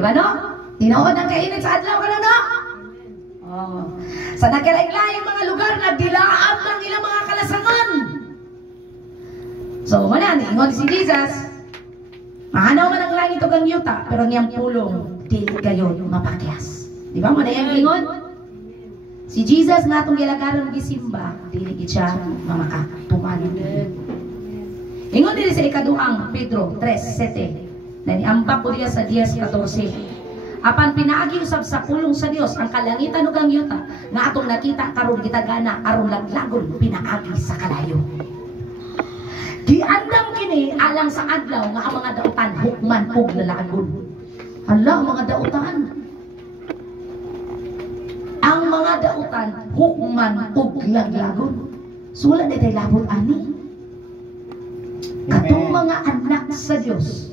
Di ba no? Tinuod ang kainit sa adlaw ka na no? Oh. Sa nagkalain-laing mga lugar, nagdilaab ng ilang mga kalasangan. So, manan, ingon si Jesus, mahanaw man ang langit o kang yuta, pero niyang pulong, dili kayo mapakyas. Di ba mo na yung ingon? Si Jesus nga itong gilagaran gisimba, dili siya mamakatuman. Ingon din sa ikaduang Pedro 3:7, na niambak ko niya sa 10:14. Apan pinaagi usab sa pulong sa Dios ang kalangitan ug ang yuta nga atong nakita karon gitagana aron laglagon pinaagi sa kalayo. Giandam kini alang sa adlaw nga ang mga dautan hukman ug lalagon. Hala mga dautan. Ang mga dautan hukman ug laglagon. Sula na tay labot ani. Katong mga anak sa Dios,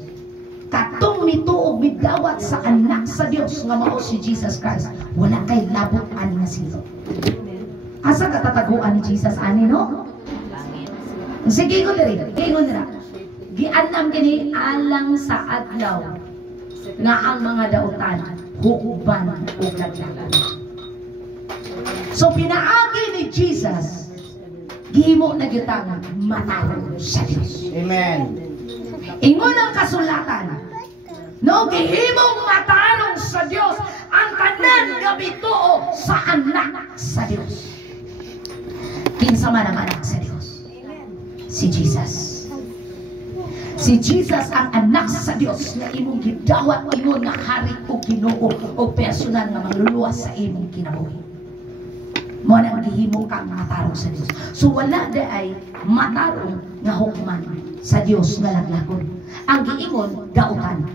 katong mituog midawat sa anak sa Dios nga mao si Jesus Christ, wala kay labot ani nga sino. Asa katataguan ni Jesus ani no? Sige ko diri, ingon dira. Giannam kini alang sa adlaw nga ang mga dautan hukban ug laglagon. So pinaagi ni Jesus gihimo na gyutang matarong sa Dios. Amen. Ingon ang kasulatan, no, gihimong matarong sa Dios ang tanan nga bituo sa anak sa Dios. Kinsa man ang anak sa Dios? Si Jesus. Si Jesus ang anak sa Dios na imong gidawat ingon nga hari o Ginoo o personal nga mangluluwas sa imong kinabuhi. Mo na gihimo kang matarong sa Dios. So wala ay matarong nga hukman sa Dios nga laglagon. Ang giingon dautan.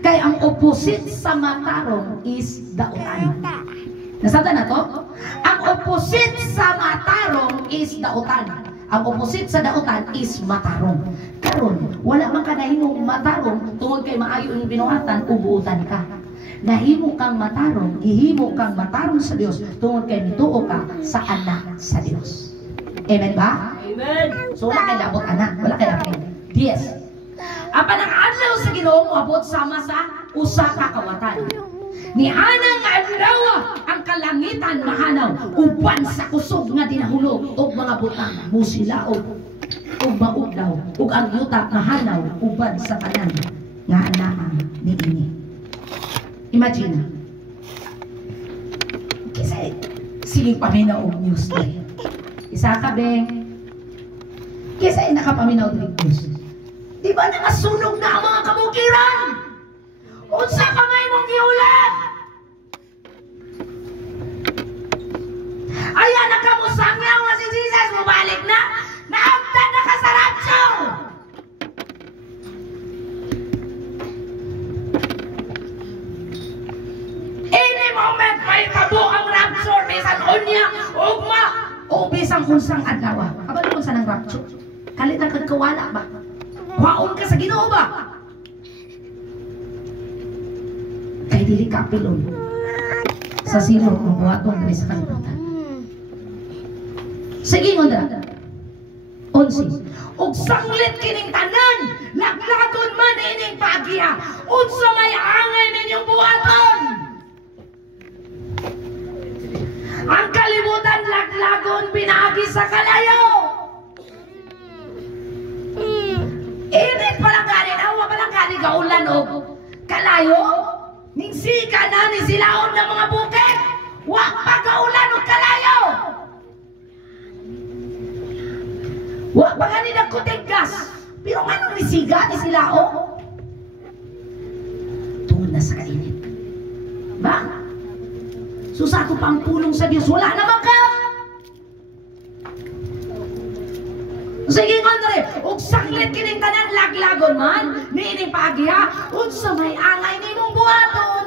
Kay ang opposite sa matarong is dautan. Nasabtan na to? Ang opposite sa matarong is dautan. Ang opposite sa dautan is matarong. Karon wala man ka nahimong matarong tungod kay maayo ang binuhatan ubuutan ka. Nahimo kang matarong, ihimo kang matarong sa Dios tungod kay mituo ka sa anak sa Dios. Amen ba? Amen. So wala kay labot anak, wala kay labot. Yes. Apan ang adlaw sa Ginoo moabot sama sa usa ka kawatan. Ni anang adlaw ang kalangitan mahanaw uban sa kusog nga dinahulog ug mga butang musilaog ug maudlaw ug ang yuta mahanaw uban sa tanan nga anaa niini. Imagine. Kasi sige paminaw og news day. Isa ka be. Kasi nakapaminaw og news. Di ba nakasunog na ang mga kabukiran? Unsa ka may mong giulat? Ayan na kamusangyaw nga si Jesus, mabalik na. Naabtan na ka sa rapture. Any moment may tabo ang rapture. Bisan unya, ugma, o bisan kunsang adlaw. Kabalo kung saan ang rapture? Kalit ang kagkawala ba? Kwaon ka sa Ginoo ba? Kay dili ka pilon sa sino kung buhaton diri sa kalibutan. Sige mo dra. 11. Og sanglit kining tanan, laglagon man ining pagya. Unsa may angay ninyong buhaton? Ang kalibutan laglagon pinaagi sa kalayo. Init palang gani na, huwag palang gani kaulan o kalayo. Ningsika na ni silaon ng mga bukid. Huwag pa kaulan o kalayo. Huwag pa gani nagkutinggas. Pero anong nisiga ni silaon? Tungod na sa kainit. Ba? Susato pa ang pulong sa Diyos. Wala naman ka. Sige ngondre, ug saklit kining tanan laglagon man, niining pagiha, unsa may angay nimong buhaton.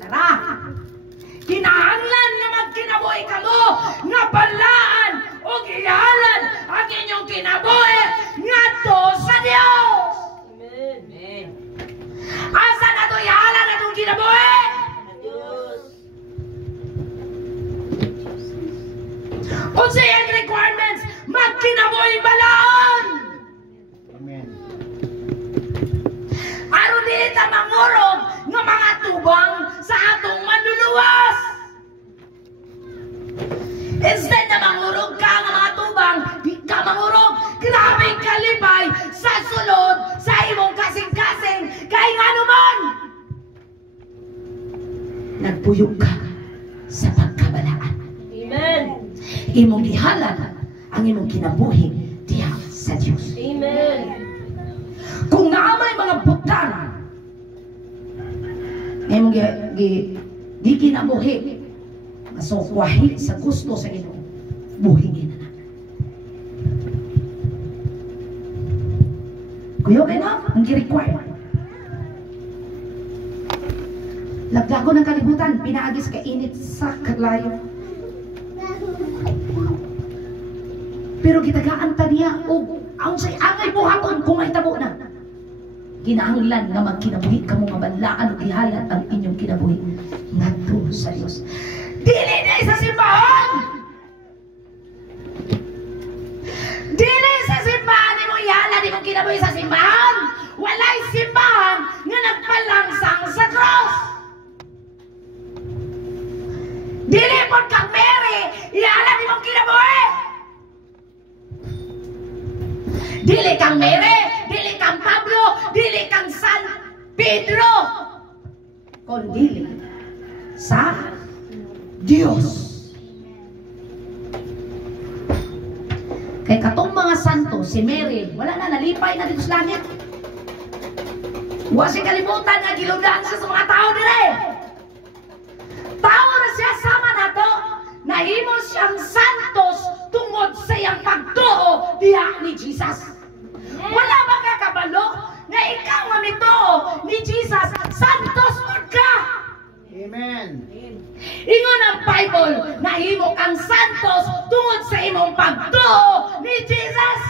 Tara. Kinahanglan nga magkinabuhi kamo, nga balaan ug ihalan ang inyong kinabuhi ngadto sa Dios. Amen. Asa na to ihalan atong kinabuhi? Unsa ang requirements? Magkinabuhi balaan. Amen. Aron dili ta mangurog nga nagpuyog ka sa pagkabalaan. Amen. Imong gihalad ang imong kinabuhi diha sa Dios. Amen. Kung naamay mga butang imong di kinabuhi, masukwahi sa gusto sa Ginoo, buhigin na. Kuyo kay na ang gi-require. Lagdago ng kalibutan, pinaagis ka init sa kaglayo. Pero gitagaan ta niya og ang say angay buhaton kung may tabo na. Kinahanglan nga magkinabuhi kamo nga banlaan ug ihalat ang inyong kinabuhi ngadto sa Dios. Dili na sa simbahan. Dili sa simbahan mo ihalat imong kinabuhi sa simbahan. Walay simbahan nga nagpalangsang sa cross. Dili pod kang Mary ihalat imong kinabuhi. Dili kang Mary, dili kang Pablo, dili kang San Pedro, kundi sa Dios. Kay katong mga santo, si Mary, wala na, nalipay na dito sa langit. Wa si kalimutan nga giludaan siya sa mga tao dire. Tao na siya sama nato, nahimo siyang santos tungod sa iyang pagtuo diha ni Jesus. Wala ba ka kabalo na ikaw nga mituo ni Jesus, santos mod ka? Amen. Ingon ang Bible, nahimo kang santos tungod sa imong pagtuo ni Jesus.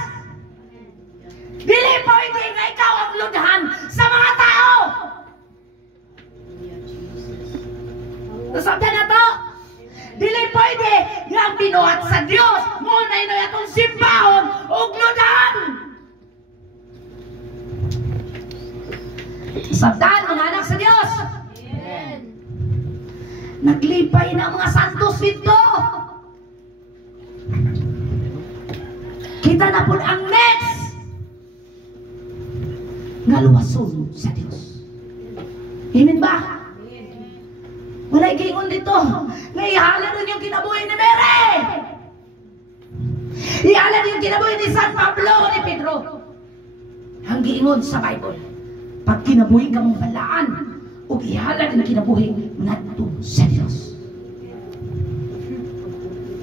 Dili pwede nga ikaw ang ludhan sa mga tao. Nasabda na to? Dili pwede nga ang binuhat sa Dios muna inoy atong simbahon ug ludhan. Sabdan mga anak sa Dios. Amen. Naglipay na mga santos dito. Kita na po ang next nga luwason sa Dios. Amen ba? Wala'y gingon dito. Nga ihala rin yung kinabuhi ni Mary. Ihala rin yung kinabuhi ni San Pablo ni Pedro. Ang gingon sa Bible, pag kinabuhi ka mong balaan, o ihala rin kinabuhi ngadto sa Dios.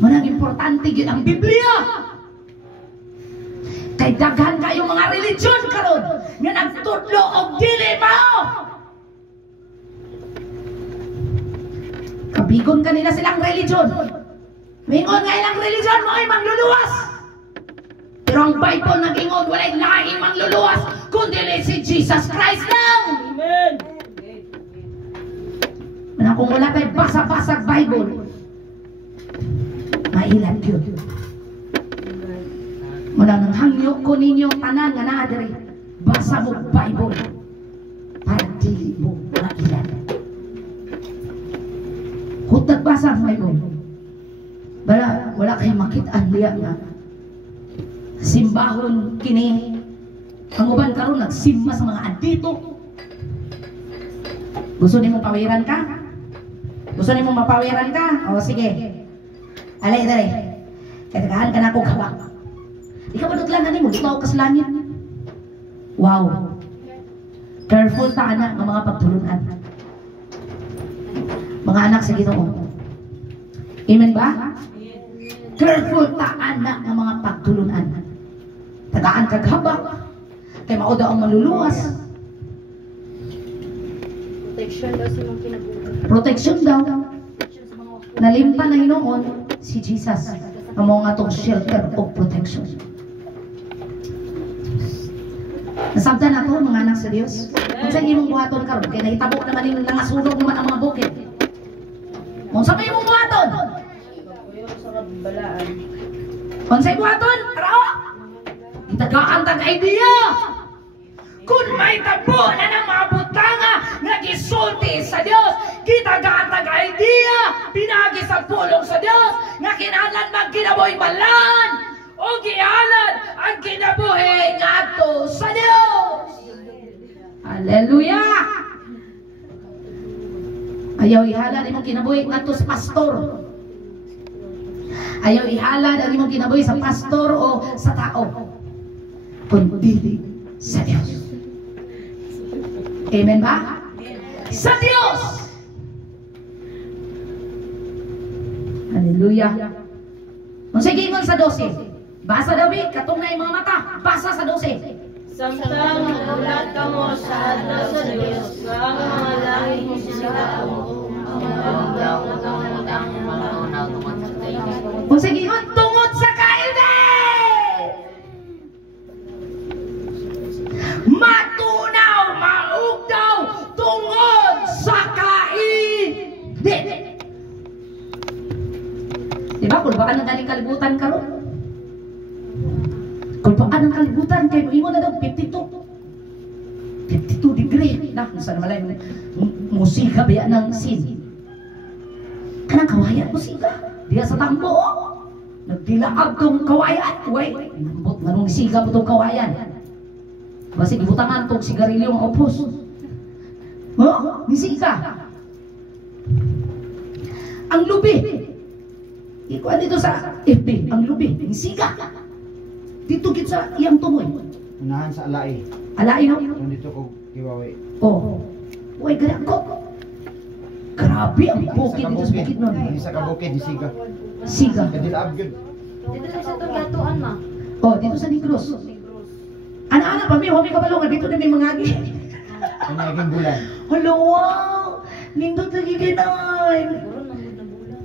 Manang importante yun ang Biblia. Kay daghan kayo mga religion karon nga nagtudlo og dili mao. Kabigon kanila silang religion. Mingon nga ilang religion mo ay mangluluwas. Pero ang Bible nag-ingon walay lain mangluluwas kundi si Jesus Christ lang. Amen. Mana kung wala kay basa-basag Bible, mailan yun. Muna nang hangyo ko ninyo tanan nga naa diri, basa mo Bible para dili mo mailan. Hutag basa ang Bible. Wala kay makit-an liya nga simbahon kini. Ang uban karon nagsimba sa mga adito. Gusto nimo pawiran ka? Gusto nimo mapawiran ka? O sige. Alay dali. Katagahan ka na ako gawa. Ikaw ba naglangan nimo? Ikaw ka sa langit. Wow. Careful ta anak ng mga pagtulunan. Mga anak sa Ginoo. Amen ba? Careful ta anak ng mga pagtulunan. Tagaan kaghabak. Kay mao daw ang maluluwas. Protection daw sa mga kinabuhi. Protection daw. Nalimpa na hinoon si Jesus. Ang mga itong shelter of protection. Nasabda na to mga anak sa Diyos. Kung saan imong buhaton karon kay nahitabo naman yung nangasunog naman ang mga bukid. Kung saan imong buhaton? Sa kabalaan. Kung saan buhaton? Tara! Itagaan tag idea. Kung may tabo na ng mga butanga nga gisulti sa Dios, kitagaan tag idea, pinagi sa pulong sa Dios, nga kinahanglan magkinabuhi balaan o gihalan ang kinabuhi ngadto sa Dios. Hallelujah! Ayaw ihala ni mong kinabuhi ngadto sa pastor. Ayaw ihala ni mong kinabuhi sa pastor o sa tao, kundi sa Diyos. Amen ba? Sa Diyos. Hallelujah. Kung sige mo sa 12. Basa daw eh, katong na yung mga mata. Basa sa 12. Samtang nagulat ka mo sa adlaw sa Diyos, sa mga langit mo sinila mo, ang Kung sige mo, tungod sa kainin. Matunaw, maugdaw, tungod sa kainin. Diba, kulbaan ng galing kalibutan ka ron? Kulbaan ng kalibutan, kayo mo na daw, 52 degree. Na, kung saan naman lang, musika ba yan ng sin? Kanang kawayan musika. Diya sa tambo, nagdilaag tong kawayan. Uy, nambot nga nung siga po tong kawayan. Basi, ibutangan tong sigarilyo ang opos. Oh, nisika. Ang lubi. Ikuan dito sa FB, ang lubi, nisika. Dito git sa iyang tumoy. Unahan sa alay. Alay no? Kung dito ko kiwawi. Oh. Uy, ganyan ko. Grabe ang bukid dito sa bukid nun. Isa ka bukid, di siga. Siga. Kadilaab yun. Dito sa itong gatuan, ma. Oh, dito sa Negros. Ana-ana pa may huwag may kabalungan. Dito na may mga agi. Ang naging bulan. Hello, wow! Nindot lagi gano'n. Siguro nangod na bulan.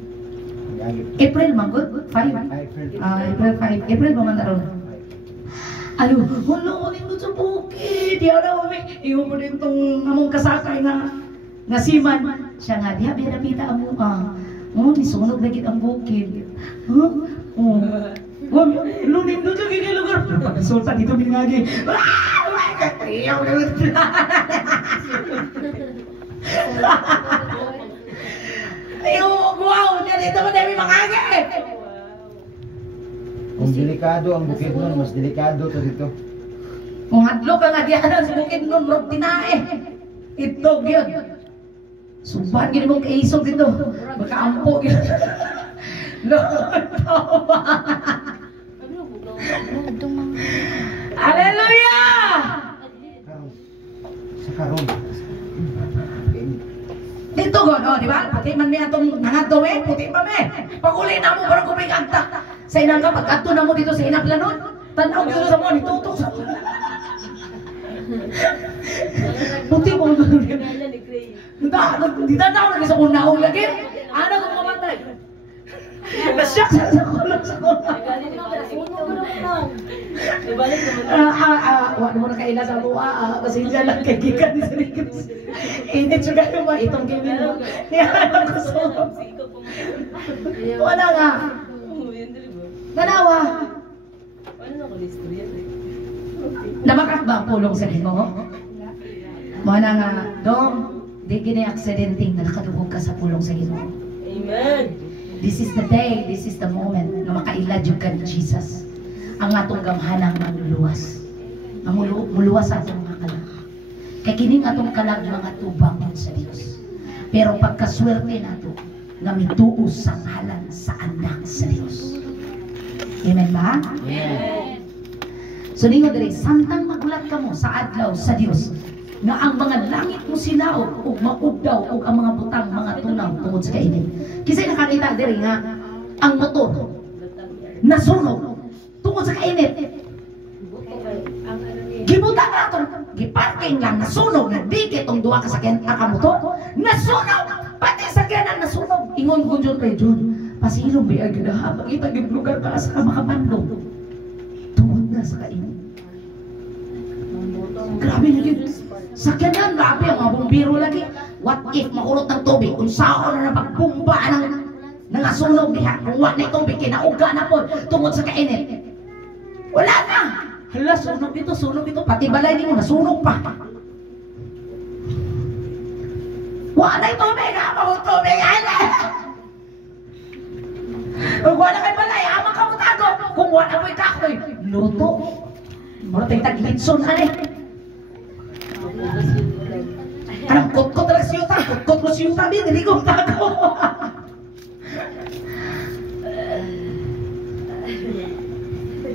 Ang-agip. April, magod? 5? Ay, friend. April 5. April ba man naroon? Ano? Hello, nindot sa bukid. Diyan na kami. Iyon mo din itong among kasakay nga siman. Siya nga, diya, binapita ang mukha. Oh, nisunog na ang bukid. Huh? Oh. Oh, lunin doon lagi kay lugar. Sultan dito binagi. Ah! Katriyaw na yun. Ayaw, wow! Dito mo dami mga agi. Kung delikado ang bukid nun, mas delikado to dito. Kung hadlo ka nga diyan sa bukid nun, rog tinae. Ito, yun. Suban gini mong kaisog dito. Makaampo yun. Lord, tama. Hallelujah! Karon. Sa karon. Dito go, no, di ba? Puti man niya itong nangadto eh, puti pa me. Pag-uli na mo, parang kumikanta. Sa inang ka, pagkadto na mo dito sa inaplanon, tanaw dito sa mo, nitutok sa mo. Puti mo. Di tanaw lagi sa kunaong lagi. Ano kung mamatay? Nasyak sa kulong sa kulong. Ibalik naman. Wala mo na kaila sa buwa. Pasensya lang kay Gikan ni Sarikos. Init siya kayo ba? Itong kimin mo. Niyahan ko sa wala nga. Ganawa. Namakak ba ang pulong sa mo? Mana nga, Dong, di gini aksidenteng na nakadugog ka sa pulong sa Ginoo. Amen. This is the day, this is the moment na makailad yung ka ni Jesus. Ang atong gamhanang manluluwas. Ang muluwas sa atong mga kalag. Kaya kining atong kalag mga tubang sa Diyos. Pero pagkaswerte nato, nga mituos sa ngalan sa anak sa Diyos. Amen ba? Amen. So ninyo diri, samtang magulat ka mo sa adlaw sa Diyos, nga ang mga langit mo sinaog ug maugdaw ug ang mga butang mga tunaw tungod sa kainit. Kisay nakakita diri nga ang motor nasunog tungod sa kainit. Gibutang ato, giparking lang nasunog na di kitong duha ka sakyan ka motor. Nasunog pati sakyanan nasunog. Ingon ko jud kay Jud, pasilong biag ginaha pagita gid lugar para sa makapandong. Tungod na sa kainit. Grabe na yun. Sakyanan, grabe ang mga bumbiro lagi. What if makulot ng tubig? Kung saan na napagbumba ng nasunog niya, kung what na tubig, kinauga na po tungod sa kainit. Wala na! Hala, sunog ito, pati balay niyo, nasunog pa. Wala na tubig, amang tubig, hala! Kung wala kay balay, amang kamutago. Kung wala po'y kakoy, luto. Muna tayo taglitson, hala. Kanang kot-kot lang siyo ta. Kutkot ko siya tabi, hindi ko tako.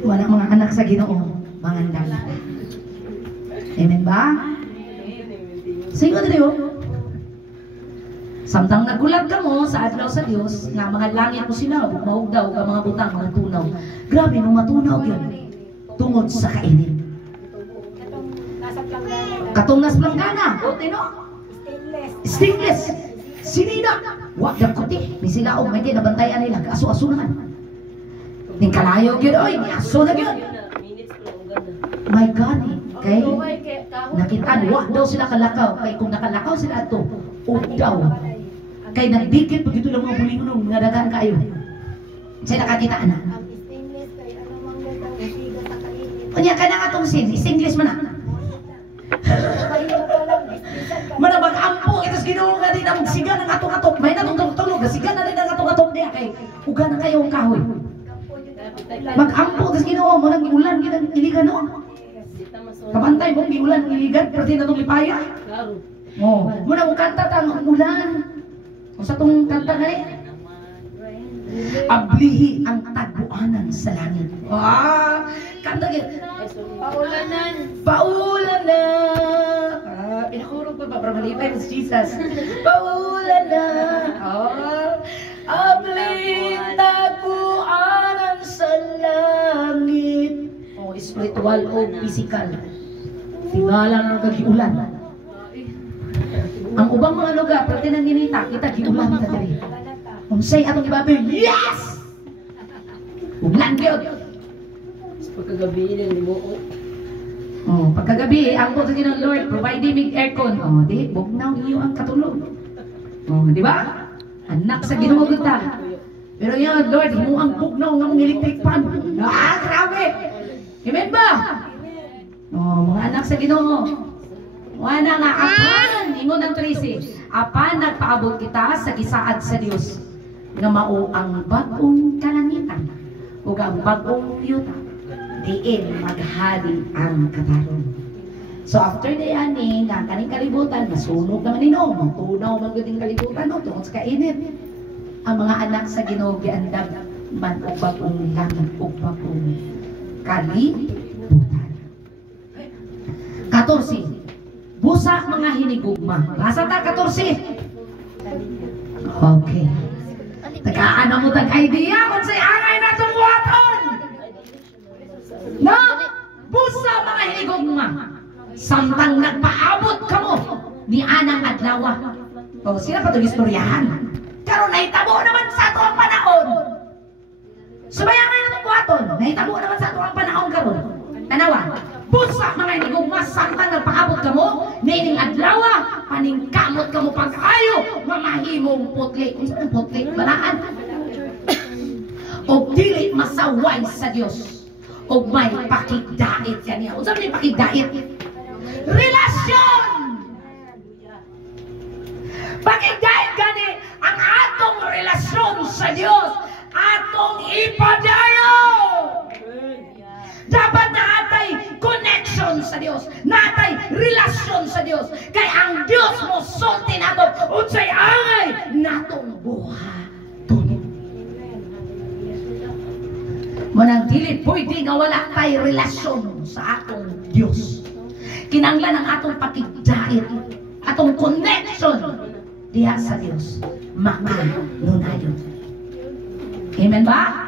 Wala mga anak sa Ginoo, mga anak. Amen ba? Sige tayo. Samtang nagulat ka mo sa adlaw sa Dios, nga mga langit mo sinabog, maog daw ka mga butang, mga tunaw. Grabe, nung matunaw yun, tungod sa kainin. Katong nas planggana. O, tino? Stainless. Sinina. Wag yung kuti. Ni sila o, may kinabantayan nila. Aso-aso naman. Ning kalayo yun, oy, ni aso na yun. My God, kay nakitaan, wag daw sila kalakaw. Kay kung nakalakaw sila ito, o daw. Kay nagdikit, pagito lang mga bulingon, mga dagan kayo. Sila nakakitaan na. Kanya ka na nga itong English mo na. Manabag-ampo, itas Ginoo nga din ang siga ng atong-atok. May natutulog, siga na rin ang atong-atok niya. Kay uga na kayo ang kahoy. Mag-ampo, itas Ginoo mo nang giulan, iligan no. Kapantay mong giulan, iligan, pero din natong lipaya. Oh, muna mo kanta tang ulan. O sa tong kanta nga rin. Ablihi ang tagbuanan sa langit. Kanta gid. Paulanan. Paulanan. Pinakurog pa para malipay si Jesus. Paulanan. Ablihi ang tagbuanan sa langit. Spiritual o physical. Tingala nga kagiulan. Ang ubang mga lugar, pati nang ginita, kita giulan ka dali. Unsay atong ibabaw, yes! Ulan gyud. Pagkagabi lang ni mo. Pagkagabi, ang po sa Ginoo Lord, provide me aircon. Di bugnaw iyo ang katulog. Di ba? Anak sa Ginoo gud ta. Pero yan, Lord, mo ang bugnaw ng electric fan. Grabe! Amen ba? Mga anak sa Ginoo. Wala nga apan, ingon ang 13. Apan nagpaabot kita sa gisaad sa Dios nga mao ang bagong kalangitan ug ang bagong yuta diin maghali ang katarong. So after the ani nga kaning kalibutan masunog naman nino, matunaw man gyud ang kalibutan no tungod sa kainit. Ang mga anak sa Ginoo giandam man og bagong langit ug bagong kalibutan. 14. Busa mga hinigugma. Basa ta 14. Okay. Tagaan mo tag-idea kung sa'y angay na tumuwaton. No? Busa mga hinigugma. Samtang nagpaabot ka mo ni Anang Adlawa. Sila pa itong istoryahan. Karon nahitabo naman sa ito ang panahon. Subayangay na tumuwaton. Nahitabo naman sa ito ang panahon karon. Tanawa. Busa mga hinigugma, samtang nagpaabot ka mo, nining adlawa, paningkamot ka mo pag-ayo, mamahimong putli. Kung saan putli? Balaan. O dili masaway sa Diyos. O may pakigdait ka niya. O saan may pakigdait? Relasyon! Pakigdait ka ni ang atong relasyon sa Diyos. Atong ipadayo! Dapat naatay connection sa Dios, naatay relasyon sa Dios. Kay ang Dios mo sulti nato unsay angay natong buhaton. Manang dili pwede nga wala tay relasyon sa atong Dios. Kinanglan ang atong pakigdait, atong connection diha sa Dios. Makanunayon. Amen ba?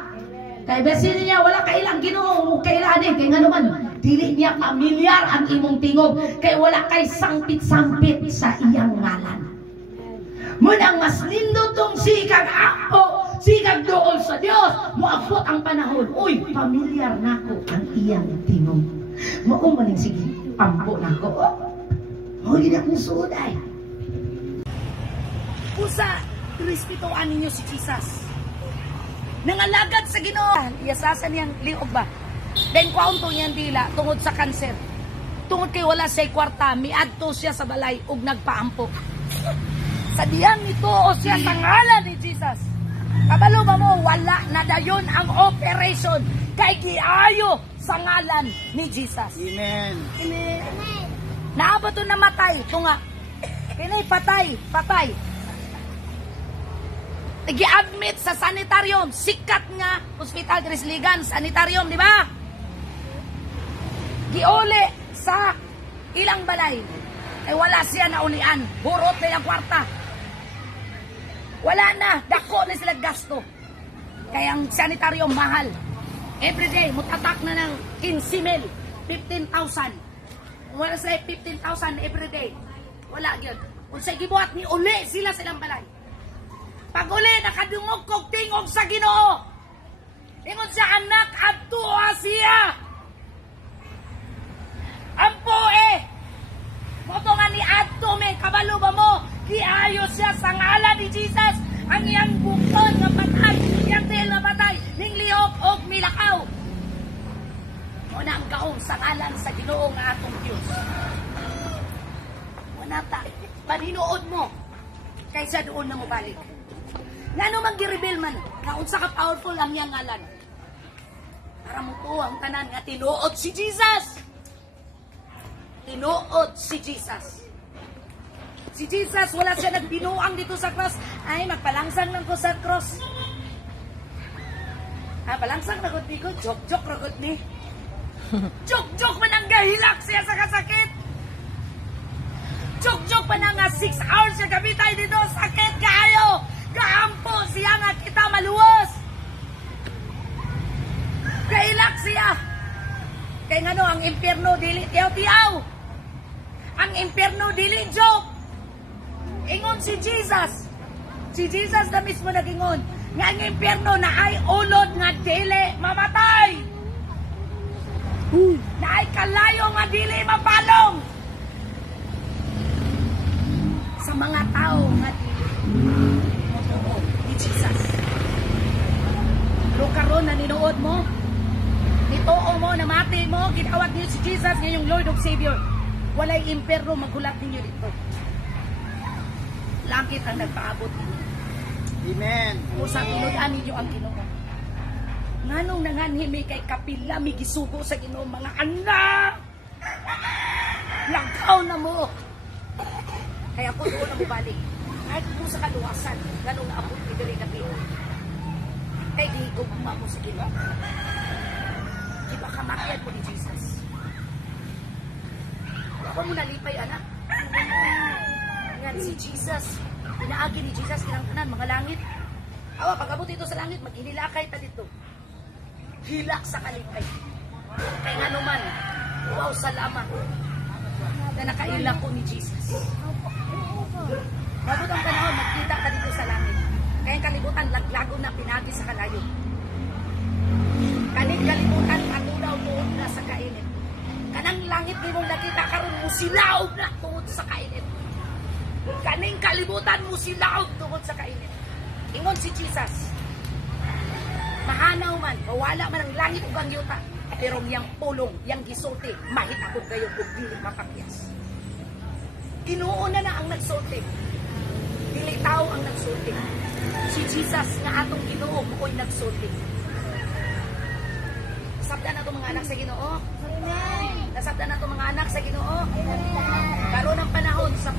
Kay besin niya wala kailang Ginoo kailan kay nga naman dili niya pamilyar ang imong tingog kay wala kay sampit-sampit sa iyang ngalan. Munang mas lindo tong sikag ako, sikag dool sa Dios, moabot ang panahon. Uy, pamilyar nako ang iyang tingog. Mao man sige pampo nako. Mo gid akong suday. Usa, respetuan ninyo si Jesus. Nangalagad sa Ginoo, iasasan niyang liog ba? Then kwaunto niyang dila tungod sa kanser. Tungod kay wala say kwarta, miadto siya sa balay ug nagpaampo. Sa diyang ito o siya sa ngalan ni Jesus. Kabalo ba mo, wala na dayon ang operation kay giayo sa ngalan ni Jesus. Amen. Amen. Naabot to namatay, ito nga. Kini patay, patay. Gi-admit sa sanitarium, sikat nga hospital Grisligan, sanitarium, di ba? Giuli sa ilang balay. Eh wala siya naulian, burot na yung kwarta. Wala na, dako na sila gasto. Kaya ang sanitarium mahal. Everyday, mutatak na ng 15,000, 15,000. Wala sila 15,000 everyday. Wala yun. Kung sa gibuhat ni uli sila silang balay. Pag uli, nakadungog kog tingog sa Ginoo. Ingon sa anak, adtuwa siya. Ampo moto nga ni adto me, kabalo ba mo? Kiayo siya sa ngalan ni Jesus. Ang iyang bukton nga patay, iyang dahil nga patay, ning lihok og milakaw. Muna ang kaong sa ngalan sa Ginoo nga atong Diyos. Manata, paninuod mo, kaysa doon na mo balik. Nga naman gi-rebel man, kaunsa ka powerful ang iyang ngalan. Para mo to ang tanan nga tinuod si Jesus. Tinuod si Jesus. Si Jesus, wala siya nagbinuang dito sa cross. Ay, magpalangsang lang ko sa cross. Palangsang na gud ko, joke-joke ra gud ni. Joke-joke man ang gahilak siya sa kasakit. Joke-joke pa na nga 6 hours siya gabitay dito, sakit kaayo. Gaampo siya nga kita maluwas. Gahilak siya. Kaya nga no, ang impyerno dili tiyaw-tiyaw. Ang impyerno dili joke. Ingon si Jesus. Si Jesus na mismo nagingon nga ang impyerno na ay ulod nga dili mamatay. Na ay kalayo nga dili mapalong. Sa mga tao nga dili matuo ni Jesus. Pero karon na ninuod mo, nituo mo, namati mo, ginawat niyo si Jesus ngayong Lord of Savior. Walay impyerno maghulat ninyo dito. Langit ang nagpaabot ninyo. Amen. Kung sa tinudan ninyo ang Ginoo. Nganong nanganhimi kay kapila mi gisugo sa Ginoo mga anak. Lagaw na mo. Kaya po doon na mo balik. Kahit po sa kaluwasan, ganong naabot ni diri kapila. Kay di gugma mo sa Ginoo. Di ba kamakian mo ni Jesus? Ako mo nalipay, anak. Yan, si Jesus. Inaagi ni Jesus, kinangtanan, mga langit. Awa, pag-abot dito sa langit, mag-inilakay ta dito. Hilak sa kalipay. Kaya nga naman, wow, salamat na nakailak ko ni Jesus. Bago ang panahon, magkita ka dito sa langit. Kaya kalibutan, laglago na pinagi sa kalayo. Kalibutan, patunaw tuod na sa kainit. Kanang langit ni mong nakita karon mo silaog na tungod sa kainit. Kaning kalibutan mo silaog tungod sa kainit. Ingon si Jesus. Mahanaw man, mawala man ang langit ug ang yuta, pero yang pulong, yang gisulti, mahitabo kayo kung dili mapakyas. Ginoo na ang nagsulti. Dili tao ang nagsulti. Si Jesus nga atong Ginoo ko'y nagsulti. Nasabdan na itong mga anak sa Ginoo. Nasabdan na itong mga anak sa Ginoo. Karon ang panahon sa